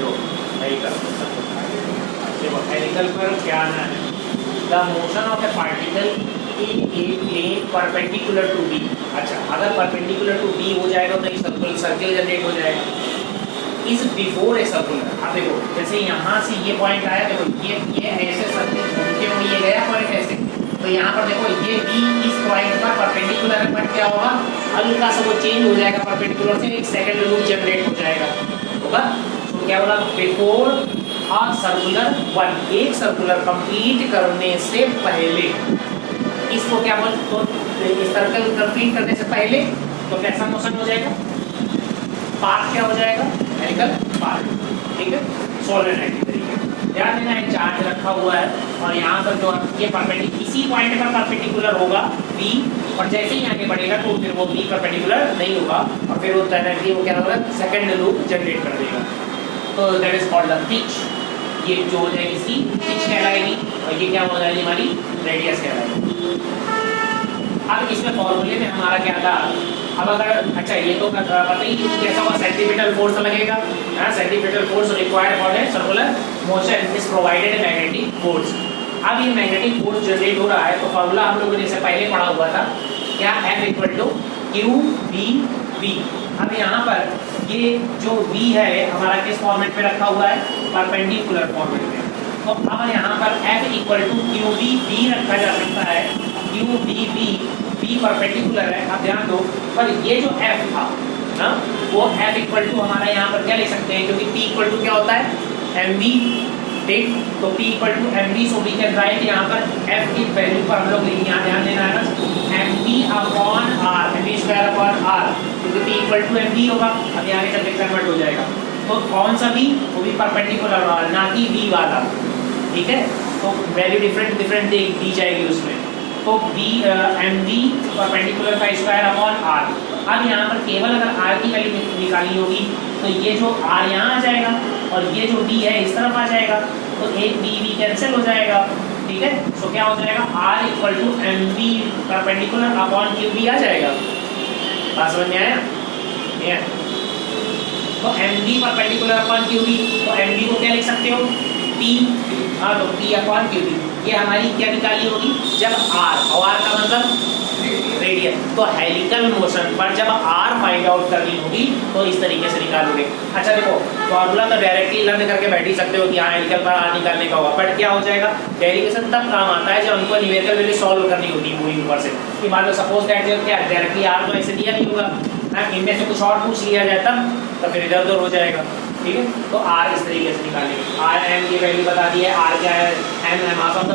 देखो हेलिकल देखो हेलिकल पर क्या आना है, the motion of a particle in a plane perpendicular to B. अच्छा, अगर परपेंडिकुलर टू बी हो जाएगा तो एक सर्कल जनरेट हो जाएगा। इज बिफोर ए सर्कुलर, अब देखो जैसे यहाँ से ये पॉइंट आया, देखो ये ऐसे सर्कल घूमते हुए ये गया पॉइंट ऐसे, तो यहाँ पर देखो ये बी इस पॉइंट पर परपेंडिकुलर है, बट क्या होगा हल्का सा वो चेंज हो जाएगा परपेंडिकुलर से, एक सेकंड लूप जनरेट हो जाएगा होगा। तो क्या बोला, बिफोर अ सर्कुलर वन, एक सर्कुलर कंप्लीट करने से पहले, इसको क्या बोल, तो इस सर्कल कंप्लीट करने से पहले तो कैसा मोशन हो जाएगा, पाथ क्या हो जाएगा, हेलिकल पाथ। ठीक है, सोलेनॉइड की तरीके ध्यान देना है, चार्ज रखा हुआ है और यहाँ पर जो ये परपेंडिकुलर इसी पॉइंट पर परपेंडिकुलर होगा बी, और जैसे ही आगे बढ़ेगा तो फिर वो बी परपेंडिकुलर नहीं होगा और फिर वो डायरेक्टली वो क्या होगा, सेकंड लूप जनरेट कर देगा। तो that is called the pitch. ये जो हो जाएगी इसकी पिच कहलाएगी और ये क्या हो जाएगी, हमारी रेडियस कहलाएगी। अब इसमें फॉर्मूले में हमारा क्या था, अब अगर अच्छा ये तो पता ही कैसा हुआ, सेंटीमीटर फोर्स लगेगा, centimetre force required for a circular motion is provided magnetic force. अब ये मैग्नेटिक फोर्स जनरेट हो रहा है तो फॉर्मूला हम लोगों ने इससे पहले पढ़ा हुआ था, क्या F equal to q B v. अब यहाँ पर ये जो V है हमारा किस फॉर्मेट में रखा हुआ है, परपेंडिकुलर फॉर्मेट में, तो अब यहाँ पर F equal to q B v रखा जा सकता है, q B v B perpendicular है। अब ध्यान दो, पर ये जो F था ना वो F इक्वल टू हमारा यहाँ पर क्या लिख सकते हैं, क्योंकि P इक्वल टू क्या होता है mv, ठीक, तो P equal to mv, so we can write यहाँ पर F की वैल्यू पर हम लोग यहाँ ध्यान देना है ना, mv upon r, mv square upon r, क्योंकि P इक्वल टू mv होगा। अब यहाँ के चलते कन्वर्ट हो जाएगा, तो कौन सा V, वो भी परपेंडिकुलर वाला, ना कि V वाला, ठीक है, तो वैल्यू डिफरेंट दी जाएगी उसमें। तो mv परपेंडिकुलर का स्क्वायर अपॉन r। अब यहाँ पर केवल अगर r की वैल्यू निकालनी होगी तो ये जो r यहाँ आ जाएगा और ये जो v है इस तरफ आ जाएगा, तो एक v कैंसिल हो जाएगा, ठीक है। तो क्या हो जाएगा, r equal to mv perpendicular upon qb आ जाएगा। बात समझ में आया? तो mv परपेंडिकुलर अपॉन qb, तो mv को क्या लिख सकते हो, p, हाँ तो p अपॉन qb। ये हमारी क्या निकाली होगी, जब r, और r का मतलब रेडियस, तो हेलिकल मोशन पर जब r फाइंड आउट करनी होगी तो इस तरीके से निकालोगे। अच्छा देखो, फॉर्मूला तो डायरेक्टली लर्न करके बैठ ही सकते हो कि हाँ हेलिकल पर r निकालने का होगा, बट क्या हो जाएगा, डेरिवेशन तब काम आता है जब हमको न्यूमेरिकल वैल्यू सॉल्व करनी होगी पूरी ऊपर से, कि मान लो सपोज दैट क्या डायरेक्टली r तो ऐसे दिया नहीं होगा, इनमें से कुछ और पूछ लिया जाए तब तो फिर इधर उधर हो जाएगा, ठीक है। तो r इस तरीके से निकालेंगे, r m की वैल्यू बता दी है, r क्या है, m है mass of the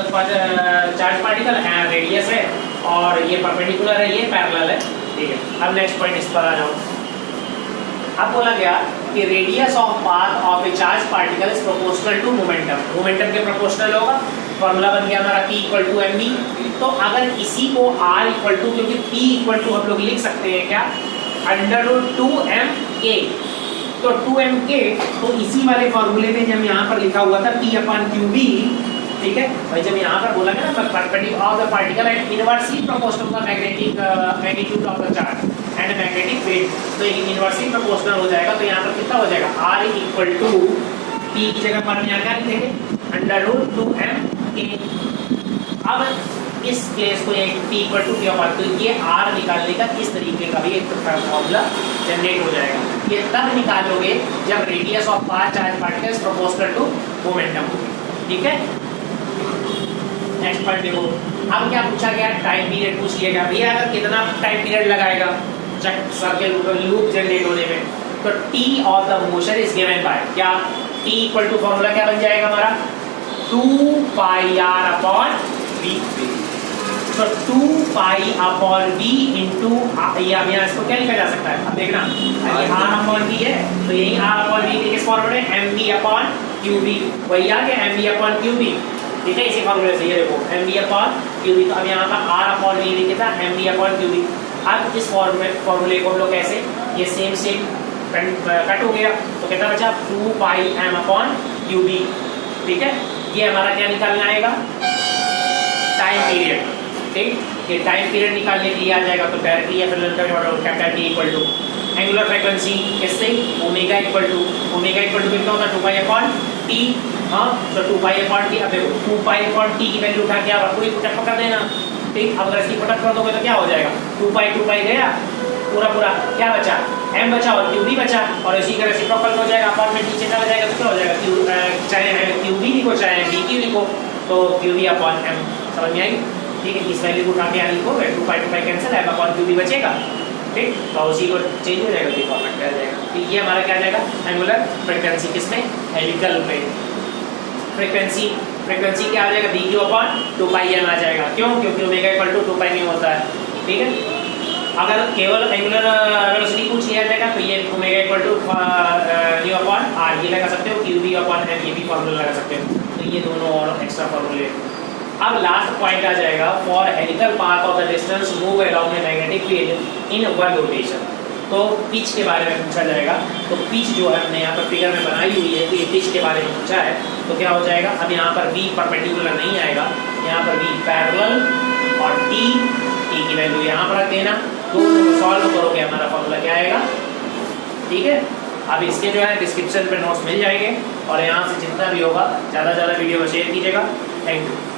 charge particle, m radius है और ये परपेंडिकुलर है, ये पैरेलल है, ठीक है। अब नेक्स्ट पॉइंट इस पर आ जाओ। अब बोला गया कि radius of path of a charge particle is proportional to momentum, momentum के प्रोपोर्शनल होगा। फॉर्मूला बन गया हमारा p इक्वल टू mv। तो अगर इसी को r इक्वल टू, क्योंकि p इक्वल टू हम लोग लिख सकते हैं क्या, √2mk, तो 2mk, तो इसी वाले फॉर्मूले में जब यहाँ पर लिखा हुआ था p अपॉन qb, ठीक है भाई, जब यहाँ पर बोला गया ना perpendicular of the particle and inversely proportional to the magnetic magnitude of the charge and magnetic field, तो इनवर्सली प्रोपोर्शनल हो जाएगा। तो यहाँ पर कितना हो जाएगा, r इक्वल टू p की जगह पर यहाँ क्या लिखेंगे, √2mk। अब इस केस को p इक्वल टू क्या होगा, तो ये r निकालने का इस तरीके का भी एक फॉर्मूला जनरेट हो जाएगा। ये तब निकालोगे जब radius of path charge particle is proportional to momentum, ठीक है। नेक्स्ट पॉइंट देखो, अब क्या पूछा गया, टाइम पीरियड पूछ लिया गया, भैया अगर कितना टाइम पीरियड लगाएगा सर्कल लूप जनरेट होने में, तो t of the motion is given by क्या, t इक्वल टू फॉर्मूला क्या बन जाएगा हमारा, 2 पाई r अपॉन v। तो 2 पाई अपॉन v इंटू, यहाँ इसको क्या लिखा जा सकता है, अब देखना ये r अपॉन v है, तो यही r अपॉन v किस फॉर्मूले में, mv अपॉन qb, वही आ गया mv अपॉन qb, ठीक है। इसी फॉर्मूले से ये देखो mv अपॉन qb, तो अब यहाँ पर r अपॉन v लिखे था mv अपॉन qb। अब इस फॉर्मूले को हम लोग कैसे, ये सेम कट हो गया, तो कितना बचा, 2 पाई m अपॉन qb, ठीक है। ये हमारा क्या निकालना आएगा, टाइम पीरियड, ठीक। ये टाइम पीरियड निकालने के लिए आ जाएगा, तो डायरेक्टली या फिर capital T equal to angular frequency, किससे, ओमेगा ओमेगा इक्वल टू कितना होता है 2 पाई अपॉन टी। हाँ तो 2 पाई अपॉन टी, अब देखो 2 पाई अपॉन टी की वैल्यू उठा के आप पूरी पुटअप पकड़ देना, ठीक। अब अगर इसकी पुटअप कर दोगे तो क्या हो जाएगा, 2 पाई गया पूरा क्या बचा, m बचा और q भी बचा, और इसी का रेसिप्रोकल हो जाएगा, अपॉन में नीचे चला जाएगा तो क्या हो जाएगा q, चाहे q भी लिखो चाहे b q लिखो तो q भी अपॉन m, समझ में आएगी, ठीक है। इस वैल्यू को उठा के यहाँ लिखोगे 2 pi cancel, m upon q भी बचेगा, ठीक। तो उसी को चेंज हो जाएगा, तो फॉर्मेट में आ जाएगा। तो ये हमारा क्या आ जाएगा, एंगुलर फ्रीक्वेंसी किसमें, हेलिकल में। फ्रीक्वेंसी क्या आ जाएगा, बी क्यू अपॉन 2 पाई एम आ जाएगा, क्यों, क्योंकि ओमेगा इक्वल टू 2 पाई में होता है, ठीक है। अगर केवल एंगुलर वेलोसिटी पूछ लिया जाएगा तो ये omega equal to nu upon r ये लगा सकते हो, क्यू बी अपॉन एम ये भी फॉर्मूला लगा सकते हो, तो ये दोनों और एक्स्ट्रा फॉर्मूले। अब लास्ट पॉइंट आ जाएगा, for helical path of the distance move along a magnetic field in one rotation. तो पिच के बारे में पूछा जाएगा, तो पिच जो है हमने यहाँ पर फिगर में बनाई हुई है, तो ये पिच के बारे में पूछा है, तो क्या हो जाएगा, अब यहाँ पर b परपेंडिकुलर नहीं आएगा, यहाँ पर b पैरेलल और t की वैल्यू यहाँ पर रख देना, तो सॉल्व करोगे हमारा फॉर्मूला क्या आएगा, ठीक है। अब इसके जो है डिस्क्रिप्शन पे नोट्स मिल जाएंगे, और यहाँ से जितना भी होगा ज़्यादा वीडियो को शेयर कीजिएगा। Thank you.